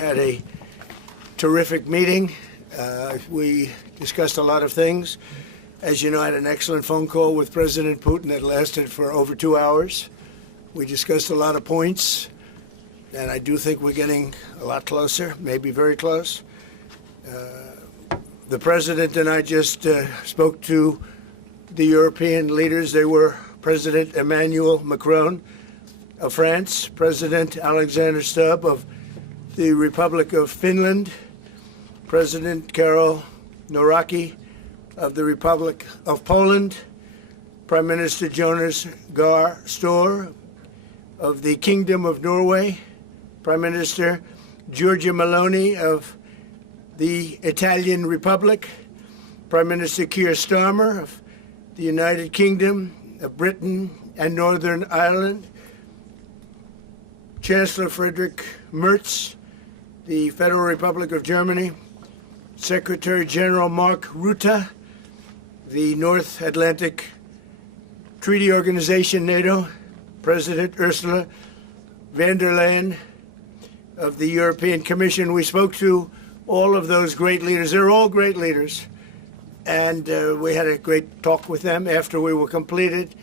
had a terrific meeting. We discussed a lot of things. As you know, I had an excellent phone call with President Putin that lasted for over 2 hours. We discussed a lot of points, and I do think we're getting a lot closer, maybe very close. The President and I just spoke to the European leaders. They were President Emmanuel Macron of France, President Alexander Stubb of the Republic of Finland, President Karol Nawrocki of the Republic of Poland, Prime Minister Jonas Gahr Store of the Kingdom of Norway, Prime Minister Giorgia Meloni of the Italian Republic, Prime Minister Keir Starmer of the United Kingdom of Britain and Northern Ireland, Chancellor Friedrich Merz, the Federal Republic of Germany, Secretary General Mark Rutte, the North Atlantic Treaty Organization, NATO, President Ursula von der Leyen of the European Commission. We spoke to all of those great leaders. They're all great leaders. And we had a great talk with them after we were completed.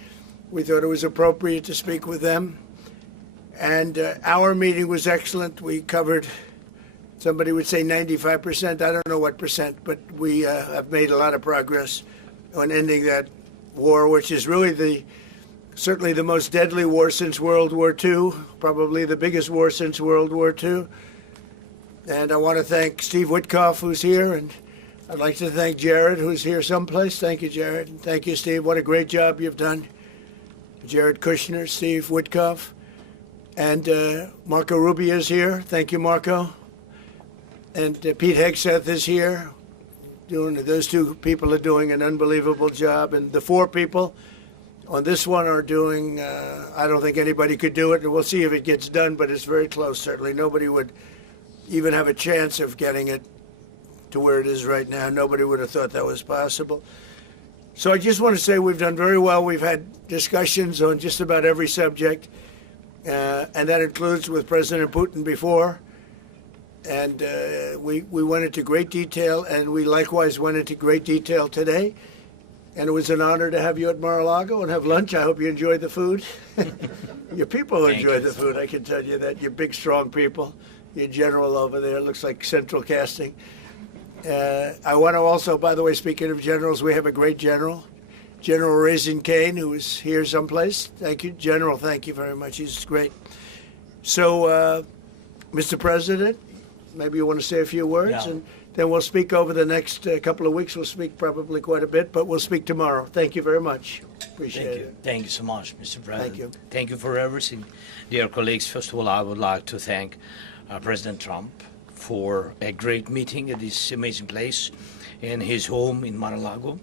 We thought it was appropriate to speak with them. And our meeting was excellent. We covered, somebody would say 95%. I don't know what percent, but we have made a lot of progress on ending that war, which is really certainly the most deadly war since World War II, probably the biggest war since World War II. And I want to thank Steve Witkoff, who's here, and I'd like to thank Jared, who's here someplace. Thank you, Jared. And thank you, Steve. What a great job you've done. Jared Kushner, Steve Witkoff, and Marco Rubio is here. Thank you, Marco. And Pete Hegseth is here. Those two people are doing an unbelievable job. And the 4 people on this one are doing, I don't think anybody could do it. And we'll see if it gets done, but it's very close, certainly. Nobody would even have a chance of getting it to where it is right now. Nobody would have thought that was possible. So I just want to say we've done very well. We've had discussions on just about every subject, and that includes with President Putin before. And we went into great detail, and we likewise went into great detail today. And it was an honor to have you at Mar-a-Lago and have lunch. I hope you enjoyed the food. Your people enjoyed the food, I can tell you that. You're big, strong people. Your general over there looks like central casting. I want to also, by the way, speaking of generals, we have a great general, General Raisin Kane, who is here someplace. Thank you, General. Thank you very much. He's great. So, Mr. President, maybe you want to say a few words, Yeah. and then we'll speak over the next couple of weeks. We'll speak probably quite a bit, but we'll speak tomorrow. Thank you very much. Appreciate it. Thank you so much, Mr. President. Thank you. Thank you for everything. Dear colleagues, first of all, I would like to thank President Trump for a great meeting at this amazing place in his home in Mar-a-Lago.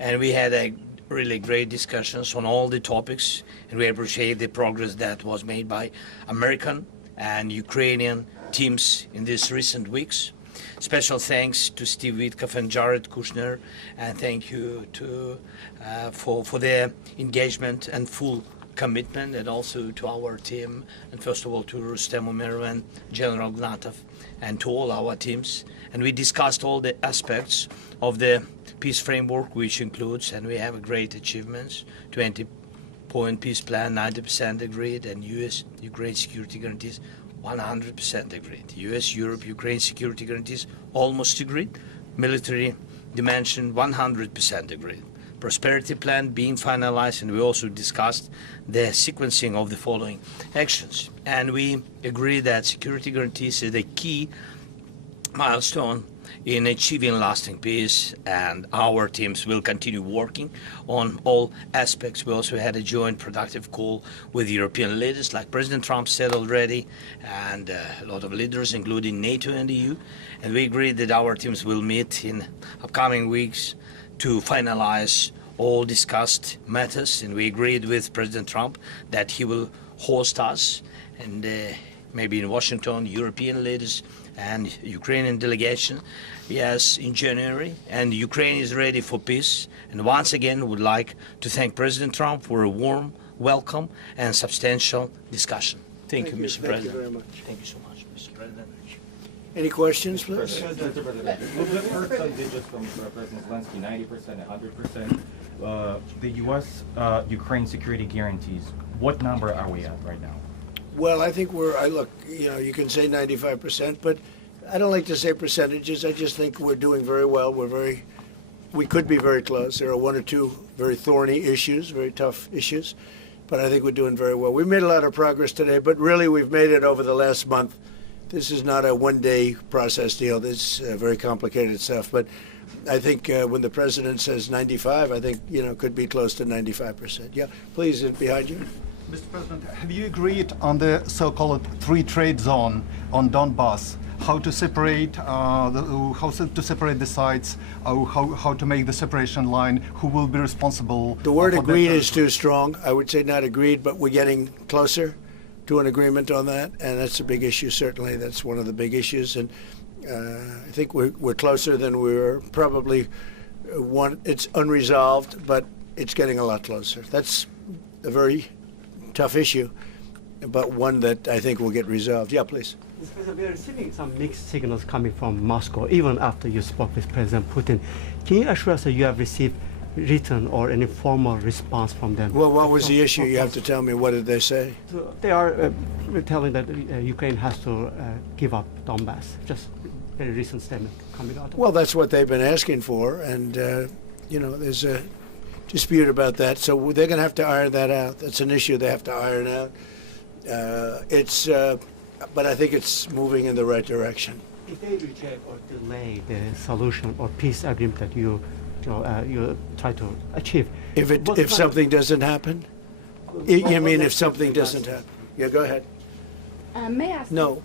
And we had a really great discussions on all the topics, and we appreciate the progress that was made by American and Ukrainian teams in these recent weeks. Special thanks to Steve Witkoff and Jared Kushner, and thank you for their engagement and full commitment, and also to our team, and first of all to Rustem Umerov and General Gnatov, and to all our teams. And we discussed all the aspects of the peace framework, which includes, and we have great achievements, 20-point peace plan, 90% agreed, and U.S. Ukraine security guarantees 100% agreed. U.S. Europe Ukraine security guarantees almost agreed. Military dimension 100% agreed. Prosperity plan being finalized, and we also discussed the sequencing of the following actions. And we agree that security guarantees is a key milestone in achieving lasting peace, and our teams will continue working on all aspects. We also had a joint productive call with European leaders, like President Trump said already, and a lot of leaders, including NATO and the EU. And we agreed that our teams will meet in upcoming weeks to finalize all discussed matters, and we agreed with President Trump that he will host us, and maybe in Washington, European leaders and Ukrainian delegation, yes, in January. And Ukraine is ready for peace. And once again, would like to thank President Trump for a warm welcome and substantial discussion. Thank you, Mr. President. Thank you very much. Thank you so much, Mr. President. Any questions, please? We've heard some digits from President Zelenskyy, 90%, 100%. The U.S. Ukraine security guarantees, what number are we at right now? Well, I think look, you can say 95%, but I don't like to say percentages. I just think we're doing very well. We could be very close. There are one or two very thorny issues, very tough issues, but I think we're doing very well. We made a lot of progress today, but really we've made it over the last month. This is not a one-day process deal. This is very complicated stuff, but I think when the president says 95, I think, could be close to 95%. Yeah, please, behind you. Mr. President, have you agreed on the so-called free trade zone on Donbass? How to separate the sites? How to make the separation line? Who will be responsible? The word for agreed that? is too strong. I would say not agreed, but we're getting closer to an agreement on that, and that's a big issue. Certainly, that's one of the big issues, and I think we're closer than we were. Probably it's unresolved, but it's getting a lot closer. That's a very tough issue, but one that I think will get resolved. Yeah, please. Mr. President, we are receiving some mixed signals coming from Moscow, even after you spoke with President Putin. Can you assure us that you have received written or any formal response from them? Well, what was the issue? You have to tell me. What did they say? So they are telling that Ukraine has to give up Donbass. Just a very recent statement coming out. Well, that's what they've been asking for, and there's a dispute about that. So they're going to have to iron that out. That's an issue they have to iron out. But I think it's moving in the right direction. If they reject or delay the solution or peace agreement that you try to achieve, If something doesn't happen, you mean if something doesn't happen? Yeah, go ahead. May I ask? No,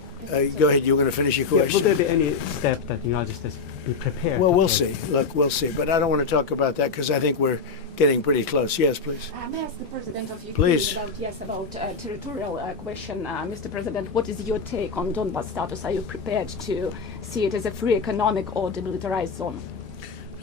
go ahead. You were going to finish your will question. there be any step that the United States be prepared? Well, to we'll take? see. Look, we'll see. But I don't want to talk about that because I think we're getting pretty close. Yes, please. May I ask the President of Ukraine Please. about territorial question? Mr. President, what is your take on Donbas status? Are you prepared to see it as a free economic or demilitarized zone?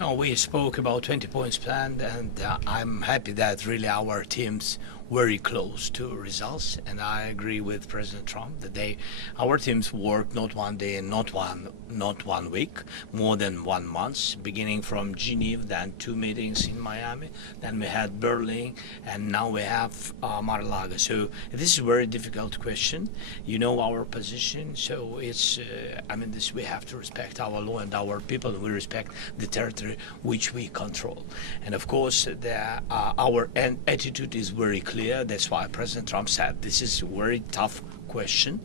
No, we spoke about 20 points plan, and I'm happy that really our teams very close to results, and I agree with President Trump that our teams worked not one day and not one week, more than 1 month, beginning from Geneva, then 2 meetings in Miami, then we had Berlin, and now we have Mar-a-Lago. So this is a very difficult question. You know our position, so it's we have to respect our law and our people. We respect the territory which we control, and of course our attitude is very clear. That's why President Trump said this is a very tough question,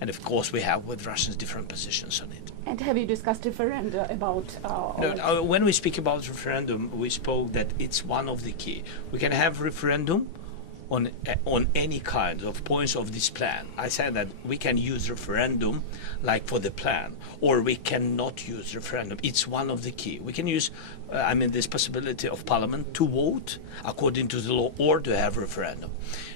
and of course we have with Russians different positions on it. And have you discussed referenda about? When we speak about referendum, we spoke that it's one of the key. We can have referendum on any kind of points of this plan. I said that we can use referendum like for the plan, or we cannot use referendum. It's one of the key. We can use this possibility of parliament to vote according to the law or to have referendum.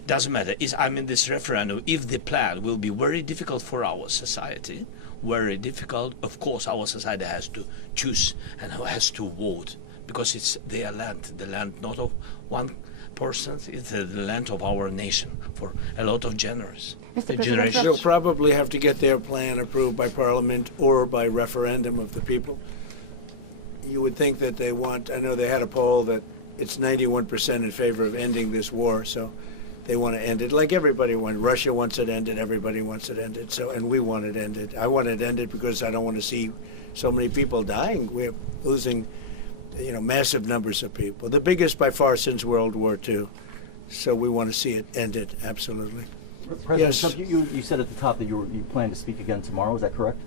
Doesn't matter. This referendum, if the plan will be very difficult for our society, very difficult, of course our society has to choose and has to vote, because it's their land, the land not of one person, it's the land of our nation for a lot of generations. They'll probably have to get their plan approved by Parliament or by referendum of the people. You would think that they want, I know they had a poll that it's 91% in favor of ending this war, so they want to end it like everybody wants. Russia wants it ended, everybody wants it ended, and we want it ended. I want it ended because I don't want to see so many people dying. We're losing massive numbers of people, the biggest by far since World War II. So we want to see it ended, absolutely. President Yes. Trump, you said at the top that you plan to speak again tomorrow. Is that correct?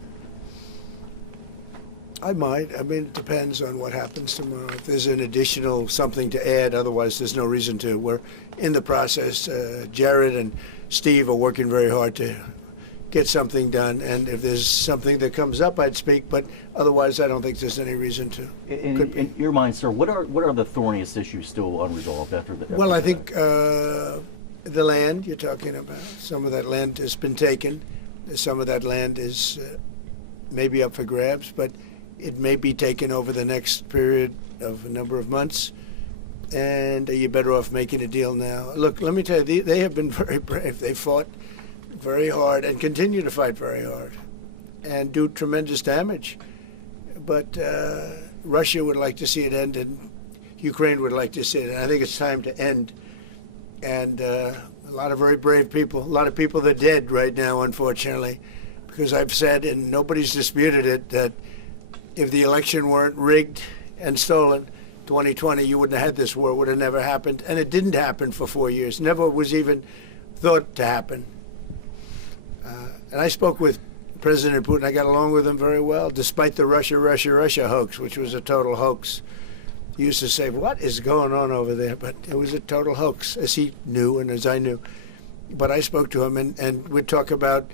I might. It depends on what happens tomorrow. If there's an additional something to add, otherwise there's no reason to. We're in the process. Jared and Steve are working very hard to get something done, and if there's something that comes up, I'd speak, but otherwise I don't think there's any reason to. In your mind, sir, what are the thorniest issues still unresolved after the? Well, I think the land you're talking about, some of that land has been taken. Some of that land is maybe up for grabs, but it may be taken over the next period of a number of months, and you're better off making a deal now. Look, let me tell you, they have been very brave. They fought very hard and continue to fight very hard. and do tremendous damage. But Russia would like to see it end, and Ukraine would like to see it. And I think it's time to end. And a lot of very brave people, a lot of people that are dead right now, unfortunately, because I've said, and nobody's disputed it, that if the election weren't rigged and stolen, 2020, you wouldn't have had this war. It would have never happened. And it didn't happen for 4 years. Never was even thought to happen. And I spoke with President Putin. I got along with him very well, despite the Russia hoax, which was a total hoax. He used to say, what is going on over there? But it was a total hoax, as he knew and as I knew. But I spoke to him, and we'd talk about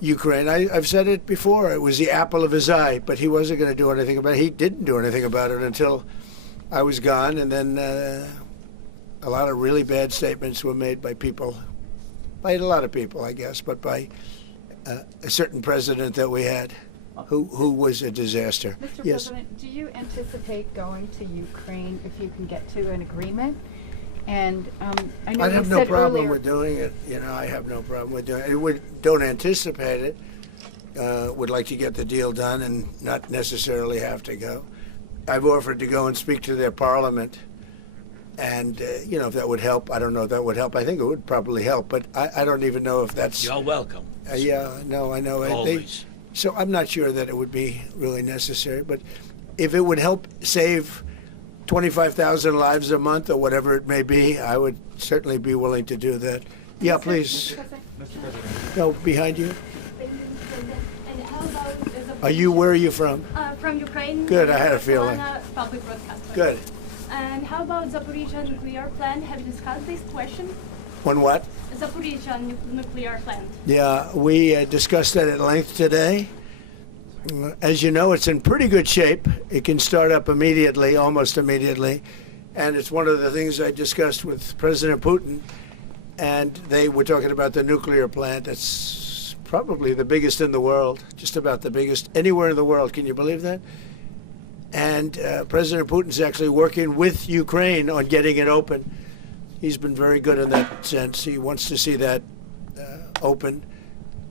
Ukraine. I've said it before. It was the apple of his eye, but he wasn't going to do anything about it. He didn't do anything about it until I was gone, and then a lot of really bad statements were made by people, by a lot of people, I guess, but by a certain president that we had who was a disaster. Mr. Yes. President, do you anticipate going to Ukraine if you can get to an agreement? And I know I you have said no problem earlier, with doing it. You know, I have no problem with doing it. Don't anticipate it. Would like to get the deal done and not necessarily have to go. I've offered to go and speak to their parliament. And, you know, if that would help, I don't know if that would help. I think it would probably help, but I don't even know if that's... You're welcome. Yeah, no, I know. Always. So I'm not sure that it would be really necessary. But if it would help save 25,000 lives a month or whatever it may be, I would certainly be willing to do that. Yeah, please. Mr. President. No, behind you. And how about Where are you from? from Ukraine? Good, I had a feeling. Public broadcaster. Good. And how about Zaporizhzhia nuclear plant? Have you discussed this question? On what? Zaporizhzhia nuclear plant. Yeah, we discussed that at length today. As you know, it's in pretty good shape. It can start up immediately, almost immediately. And it's one of the things I discussed with President Putin. And they were talking about the nuclear plant. It's probably the biggest in the world, just about the biggest anywhere in the world. Can you believe that? And President Putin's actually working with Ukraine on getting it open. He's been very good in that sense. He wants to see that open.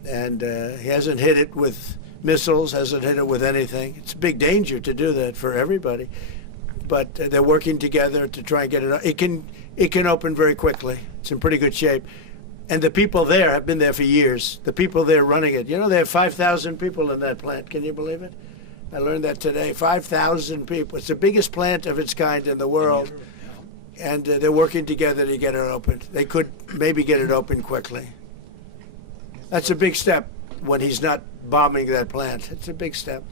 And he hasn't hit it with missiles, hasn't hit it with anything. It's a big danger to do that for everybody. But they're working together to try and get it. It can open very quickly. It's in pretty good shape. And the people there have been there for years. The people there running it. You know, they have 5,000 people in that plant. Can you believe it? I learned that today. 5,000 people. It's the biggest plant of its kind in the world. And they're working together to get it opened. They could maybe get it open quickly. That's a big step when he's not bombing that plant. It's a big step.